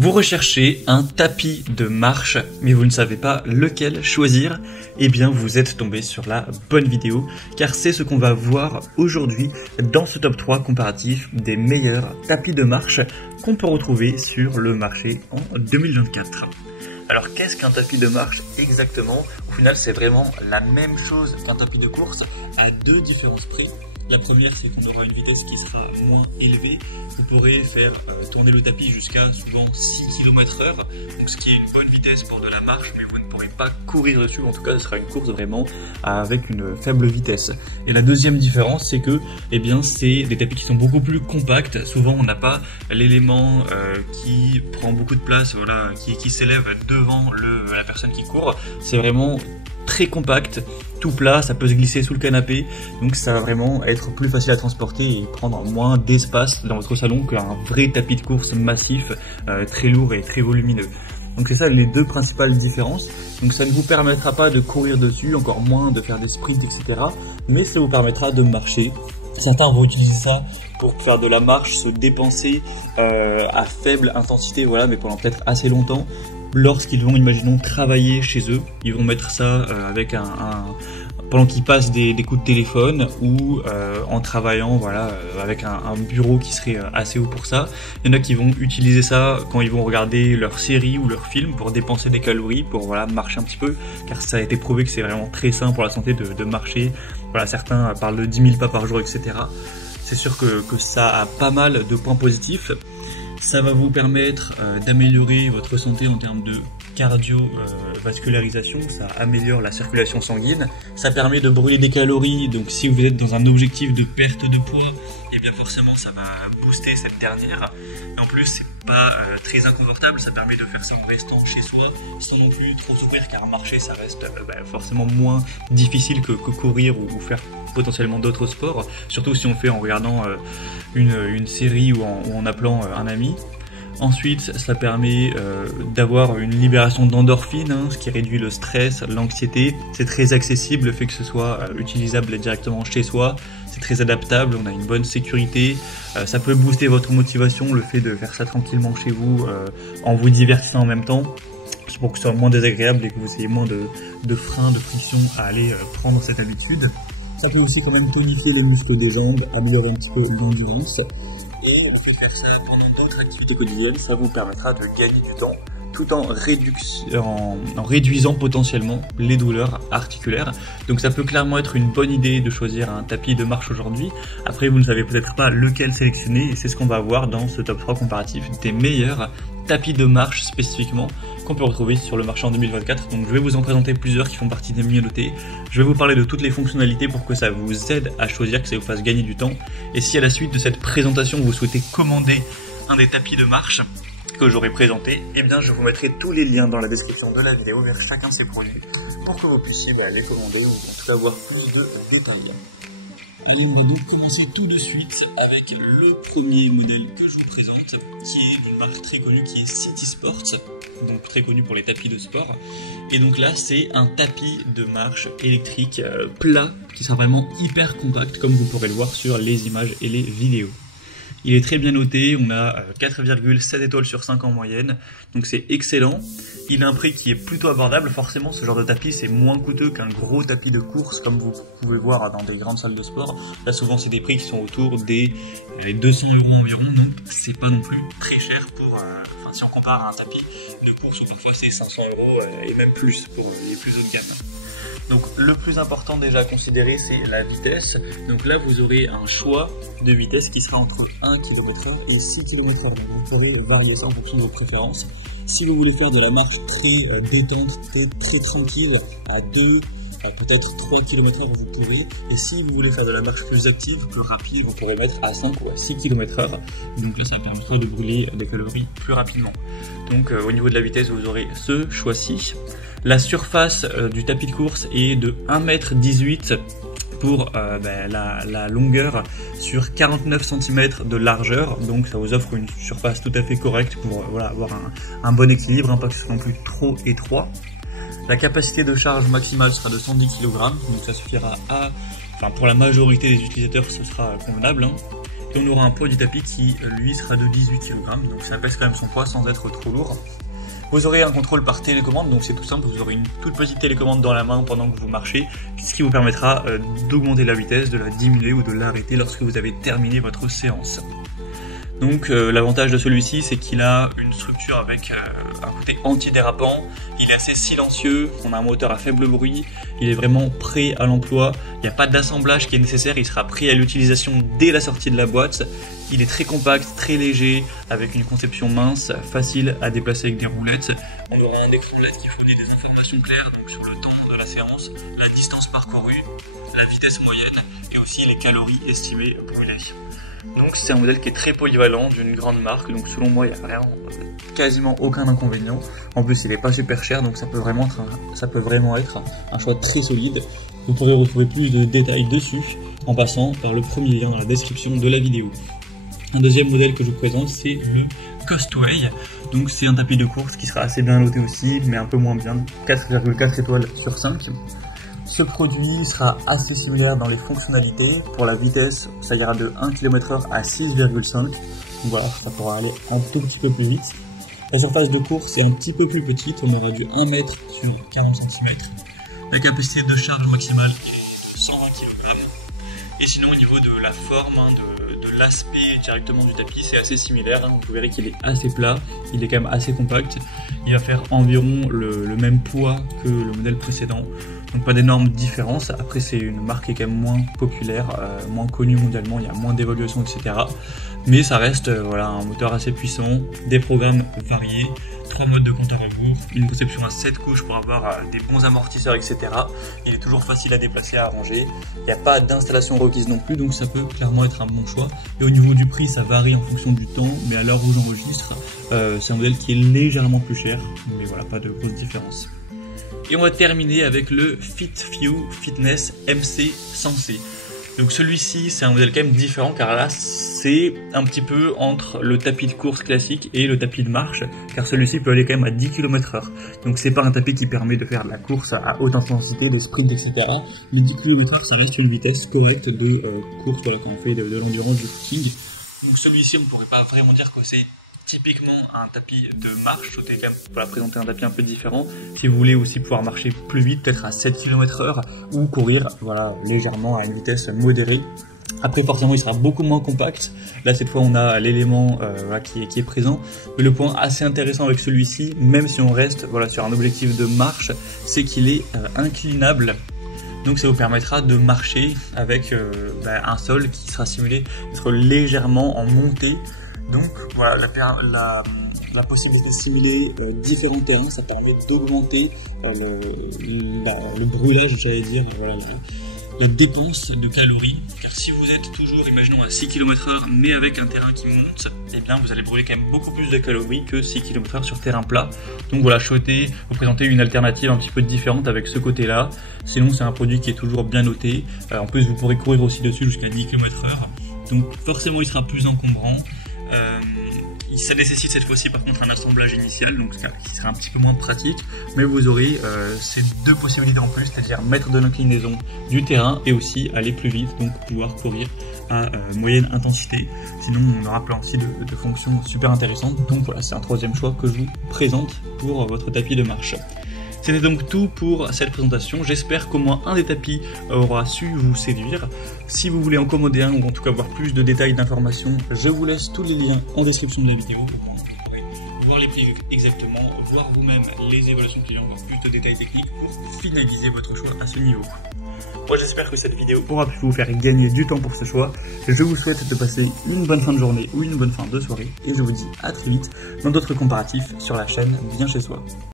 Vous recherchez un tapis de marche, mais vous ne savez pas lequel choisir? Eh bien, vous êtes tombé sur la bonne vidéo, car c'est ce qu'on va voir aujourd'hui dans ce top 3 comparatif des meilleurs tapis de marche qu'on peut retrouver sur le marché en 2024. Alors, qu'est-ce qu'un tapis de marche exactement? Au final, c'est vraiment la même chose qu'un tapis de course à deux différents prix. La première, c'est qu'on aura une vitesse qui sera moins élevée. Vous pourrez faire tourner le tapis jusqu'à souvent 6 km/h, donc ce qui est une bonne vitesse pour de la marche, mais vous ne pourrez pas courir dessus. En tout cas, ce sera une course vraiment avec une faible vitesse. Et la deuxième différence, c'est que c'est des tapis qui sont beaucoup plus compacts. Souvent, on n'a pas l'élément qui prend beaucoup de place, qui s'élève devant la personne qui court. C'est vraiment très compact, tout plat, ça peut se glisser sous le canapé, donc ça va vraiment être plus facile à transporter et prendre moins d'espace dans votre salon qu'un vrai tapis de course massif, très lourd et très volumineux. Donc c'est ça les deux principales différences. Donc ça ne vous permettra pas de courir dessus, encore moins de faire des sprints, etc. Mais ça vous permettra de marcher. Certains vont utiliser ça pour faire de la marche, se dépenser à faible intensité, mais pendant peut-être assez longtemps. Lorsqu'ils vont, imaginons, travailler chez eux, ils vont mettre ça avec pendant qu'ils passent des coups de téléphone ou en travaillant, avec un bureau qui serait assez haut pour ça. Il y en a qui vont utiliser ça quand ils vont regarder leur série ou leur film pour dépenser des calories, pour marcher un petit peu, car ça a été prouvé que c'est vraiment très sain pour la santé de marcher. Certains parlent de 10 000 pas par jour, etc. C'est sûr que ça a pas mal de points positifs. Ça va vous permettre d'améliorer votre santé en termes de cardiovascularisation, ça améliore la circulation sanguine, ça permet de brûler des calories, donc si vous êtes dans un objectif de perte de poids, forcément ça va booster cette dernière. Et en plus c'est pas très inconfortable, ça permet de faire ça en restant chez soi, sans non plus trop souffrir, car marcher ça reste forcément moins difficile que courir ou faire potentiellement d'autres sports, surtout si on fait en regardant une série ou en appelant un ami. Ensuite, ça permet d'avoir une libération d'endorphines, ce qui réduit le stress, l'anxiété. C'est très accessible, le fait que ce soit utilisable directement chez soi. C'est très adaptable, on a une bonne sécurité. Ça peut booster votre motivation, le fait de faire ça tranquillement chez vous, en vous divertissant en même temps. C'est pour que ce soit moins désagréable et que vous ayez moins de freins, de friction à aller prendre cette habitude. Ça peut aussi quand même tonifier le muscle des jambes, améliorer un petit peu l'endurance. Et en fait faire ça pendant d'autres activités quotidiennes, ça vous permettra de gagner du temps tout en réduisant potentiellement les douleurs articulaires. Donc ça peut clairement être une bonne idée de choisir un tapis de marche aujourd'hui. Après vous ne savez peut-être pas lequel sélectionner et c'est ce qu'on va voir dans ce top 3 comparatif des meilleurs tapis de marche spécifiquement qu'on peut retrouver sur le marché en 2024. Donc je vais vous en présenter plusieurs qui font partie des mieux notés. Je vais vous parler de toutes les fonctionnalités pour que ça vous aide à choisir, que ça vous fasse gagner du temps. Et si à la suite de cette présentation vous souhaitez commander un des tapis de marche que j'aurai présenté, je vous mettrai tous les liens dans la description de la vidéo vers chacun de ces produits pour que vous puissiez les commander ou en tout cas avoir plus de détails. Et on va donc commencer tout de suite avec le premier modèle que je vous présente, qui est d'une marque très connue qui est City Sports, donc très connue pour les tapis de sport. Et donc là c'est un tapis de marche électrique plat qui sera vraiment hyper compact comme vous pourrez le voir sur les images et les vidéos. Il est très bien noté, on a 4,7 étoiles sur 5 en moyenne, donc c'est excellent. Il a un prix qui est plutôt abordable, forcément ce genre de tapis c'est moins coûteux qu'un gros tapis de course comme vous pouvez voir dans des grandes salles de sport. Là souvent c'est des prix qui sont autour des 200 € environ, donc c'est pas non plus très cher pour, si on compare à un tapis de course où parfois c'est 500 € et même plus pour les plus haut de gamme. Donc le plus important déjà à considérer c'est la vitesse. Donc là vous aurez un choix de vitesse qui sera entre 1 km/h et 6 km/h. Donc vous pourrez varier ça en fonction de vos préférences. Si vous voulez faire de la marche très détente, très tranquille, à 2, peut-être 3 km/h vous pouvez. Et si vous voulez faire de la marche plus active, plus rapide, vous pourrez mettre à 5 ou à 6 km/h. Donc là ça permettra de brûler des calories plus rapidement. Donc au niveau de la vitesse vous aurez ce choix-ci. La surface du tapis de course est de 1,18 m pour la longueur sur 49 cm de largeur, donc ça vous offre une surface tout à fait correcte pour avoir un bon équilibre, pas que ce soit non plus trop étroit. La capacité de charge maximale sera de 110 kg, donc ça suffira pour la majorité des utilisateurs ce sera convenable. Et on aura un poids du tapis qui, lui, sera de 18 kg, donc ça pèse quand même son poids sans être trop lourd. Vous aurez un contrôle par télécommande, donc c'est tout simple, vous aurez une toute petite télécommande dans la main pendant que vous marchez, ce qui vous permettra d'augmenter la vitesse, de la diminuer ou de l'arrêter lorsque vous avez terminé votre séance. Donc l'avantage de celui-ci, c'est qu'il a une structure avec un côté antidérapant, il est assez silencieux, on a un moteur à faible bruit, il est vraiment prêt à l'emploi, il n'y a pas d'assemblage qui est nécessaire, il sera prêt à l'utilisation dès la sortie de la boîte. Il est très compact, très léger, avec une conception mince, facile à déplacer avec des roulettes. On aura un écran LED qui fournit des informations claires donc sur le temps de la séance, la distance parcourue, la vitesse moyenne et aussi les calories estimées brûlées. Donc c'est un modèle qui est très polyvalent, d'une grande marque, donc selon moi il n'y a vraiment quasiment aucun inconvénient. En plus il n'est pas super cher, donc ça peut vraiment être un choix très solide. Vous pourrez retrouver plus de détails dessus en passant par le premier lien dans la description de la vidéo. Un deuxième modèle que je vous présente, c'est le Costway. Donc c'est un tapis de course qui sera assez bien noté aussi, mais un peu moins bien, 4,4 étoiles sur 5. Ce produit sera assez similaire dans les fonctionnalités. Pour la vitesse, ça ira de 1 km/h à 6,5. Donc voilà, ça pourra aller un tout petit peu plus vite. La surface de course est un petit peu plus petite, on aura du 1 mètre sur 40 cm. La capacité de charge maximale est de 120 kg. Et sinon au niveau de la forme, de l'aspect directement du tapis, c'est assez similaire. Vous verrez qu'il est assez plat, il est quand même assez compact. Il va faire environ le même poids que le modèle précédent. Donc pas d'énormes différences. Après c'est une marque qui est quand même moins populaire, moins connue mondialement, il y a moins d'évaluations, etc. Mais ça reste voilà, un moteur assez puissant, des programmes variés, 3 modes de compte à rebours, une conception à 7 couches pour avoir des bons amortisseurs, etc. Il est toujours facile à déplacer, à ranger. Il n'y a pas d'installation requise non plus, donc ça peut clairement être un bon choix. Et au niveau du prix, ça varie en fonction du temps, mais à l'heure où j'enregistre, c'est un modèle qui est légèrement plus cher, mais voilà, pas de grosse différence. Et on va terminer avec le FitFew Fitness MC 100C. Donc celui-ci, c'est un modèle quand même différent car là, c'est un petit peu entre le tapis de course classique et le tapis de marche, car celui-ci peut aller quand même à 10 km/h. Donc c'est pas un tapis qui permet de faire de la course à haute intensité, des sprints, etc. Mais 10 km/h, ça reste une vitesse correcte de course voilà, quand on fait de l'endurance, du footing. Donc celui-ci, on ne pourrait pas vraiment dire que c'est typiquement un tapis de marche. Je vais quand même voilà, présenter un tapis un peu différent. Si vous voulez aussi pouvoir marcher plus vite, peut-être à 7 km/h ou courir voilà, légèrement à une vitesse modérée. Après forcément il sera beaucoup moins compact. Là cette fois on a l'élément voilà, qui est présent. Mais le point assez intéressant avec celui-ci, même si on reste voilà, sur un objectif de marche, c'est qu'il est inclinable. Donc ça vous permettra de marcher avec un sol qui sera simulé d'être légèrement en montée. Donc voilà, la possibilité de simuler différents terrains, ça permet d'augmenter le brûlage, j'allais dire, voilà, la dépense de calories. Car si vous êtes toujours, imaginons, à 6 km/h, mais avec un terrain qui monte, eh bien vous allez brûler quand même beaucoup plus de calories que 6 km/h sur terrain plat. Donc voilà, je souhaitais vous présenter une alternative un petit peu différente avec ce côté-là. Sinon, c'est un produit qui est toujours bien noté. En plus, vous pourrez courir aussi dessus jusqu'à 10 km/h. Donc forcément, il sera plus encombrant. Ça nécessite cette fois-ci par contre un assemblage initial, donc qui sera un petit peu moins pratique, mais vous aurez ces deux possibilités en plus, c'est-à-dire mettre de l'inclinaison du terrain et aussi aller plus vite, donc pouvoir courir à moyenne intensité. Sinon on aura plein aussi de fonctions super intéressantes. Donc voilà, c'est un troisième choix que je vous présente pour votre tapis de marche. C'était donc tout pour cette présentation. J'espère qu'au moins un des tapis aura su vous séduire. Si vous voulez en commander un ou en tout cas avoir plus de détails d'informations, je vous laisse tous les liens en description de la vidéo. Vous pourrez voir les prix exactement, voir vous-même les évaluations clients, avoir plus de détails techniques pour finaliser votre choix à ce niveau. Moi j'espère que cette vidéo aura pu vous faire gagner du temps pour ce choix. Je vous souhaite de passer une bonne fin de journée ou une bonne fin de soirée et je vous dis à très vite dans d'autres comparatifs sur la chaîne Bien Chez Soi.